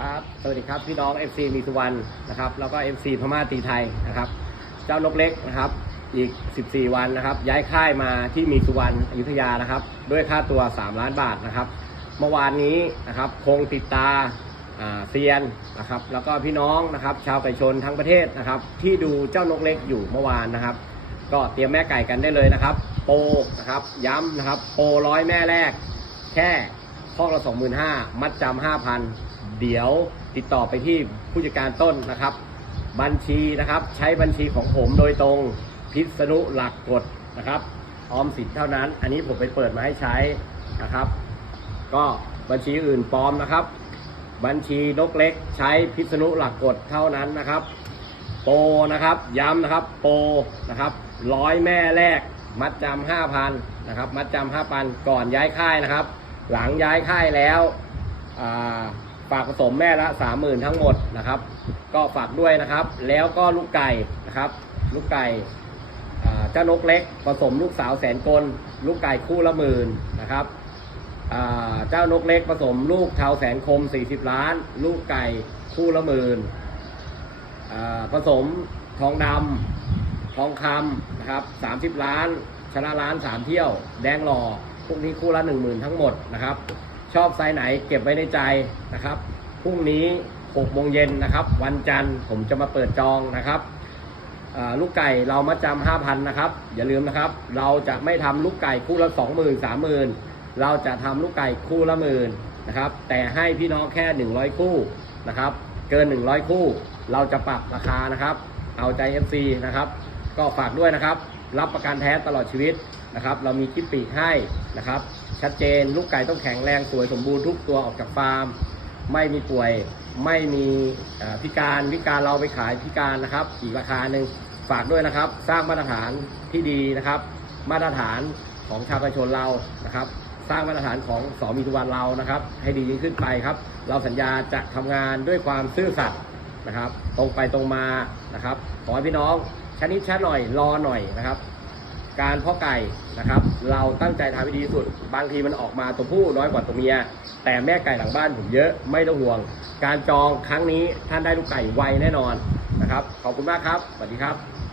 ครับ สวัสดีครับพี่น้อง FC มีสุวรรณนะครับ แล้วก็ FC พม่าตีไทยนะครับ เจ้านกเล็กนะครับ อีก 14 วันนะครับ ย้ายค่ายมาที่มีสุวรรณอยุธยานะครับ ด้วยค่าตัว 3 ล้านบาทนะครับ เมื่อวานนี้นะครับคงติดตาเซียนนะครับ แล้วก็พี่น้องนะครับ ชาวไก่ชนทั้งประเทศนะครับ ที่ดูเจ้านกเล็กอยู่เมื่อวานนะครับ ก็เตรียมแม่ไก่กันได้เลยนะครับ โปนะครับ ย้ำนะครับ โปร้อยแม่แรก แค่ข้อละสองหมื่นห้ามัดจำห้าพัน เดี๋ยวติดต่อไปที่ผู้จัดการต้นนะครับ บัญชีนะครับใช้บัญชีของผมโดยตรงพิษณุหลักกฎนะครับออมสินเท่านั้น อันนี้ผมไปเปิดมาให้ใช้นะครับ ก็บัญชีอื่นปลอมนะครับ บัญชีนกเล็กใช้พิษณุหลักกฎเท่านั้นนะครับ โปนะครับย้ำนะครับโปนะครับร้อยแม่แรกมัดจำห้าพันนะครับ มัดจำห้าพันก่อนย้ายค่ายนะครับ หลังย้ายค่ายแล้วอ่า ฝากผสมแม่ละสามหมื่นทั้งหมดนะครับ ก็ฝากด้วยนะครับ แล้วก็ลูกไก่นะครับ ลูกไก่เจ้านกเล็กผสมลูกสาวแสนกล ลูกไก่คู่ละหมื่นนะครับเจ้านกเล็กผสมลูกเทาแสนคม 40 ล้าน ลูกไก่คู่ละหมื่นผสมทองดำทองคำนะครับ30 ล้าน ชนะล้าน 3 เที่ยว แดงหล่อพวกนี้คู่ละ 10,000 ทั้งหมดนะครับ ชอบไซส์ไหนเก็บไว้ในใจนะครับพรุ่งนี้6โมงเย็นนะครับ วันจันทร์ผมจะมาเปิดจองนะครับลูกไก่เรามาจำห้าพันนะครับ อย่าลืมนะครับ เราจะไม่ทำลูกไก่คู่ละสองหมื่นสามหมื่นเราจะทำลูกไก่คู่ละหมื่นนะครับ แต่ให้พี่น้องแค่หนึ่งร้อยคู่นะครับ เกินหนึ่งร้อยคู่ เราจะปรับราคานะครับ เอาใจ FC นะครับ ก็ฝากด้วยนะครับ รับประกันแท้ตลอดชีวิต นะครับ เรามีคิดปีกให้นะครับ ชัดเจนลูกไก่ต้องแข็งแรงสวยสมบูรณ์ทุกตัวออกจากฟาร์ม ไม่มีป่วยไม่มีพิการพิการเราไปขายพิการนะครับอีกราคาหนึ่งฝากด้วยนะครับ สร้างมาตรฐานที่ดีนะครับ มาตรฐานของชาวประชาชนเรานะครับ สร้างมาตรฐานของสอมีทุวันเรานะครับ ให้ดียิ่งขึ้นไปครับ เราสัญญาจะทำงานด้วยความซื่อสัตย์นะครับ ตรงไปตรงมานะครับ ขอให้พี่น้องชนิดช้าหน่อยรอหน่อยนะครับ การเพาะไก่นะครับ เราตั้งใจทำให้ดีที่สุด บางทีมันออกมาตัวผู้น้อยกว่าตัวเมีย แต่แม่ไก่หลังบ้านผมเยอะไม่ต้องห่วง การจองครั้งนี้ท่านได้ลูกไก่ไวแน่นอนนะครับ ขอบคุณมากครับสวัสดีครับ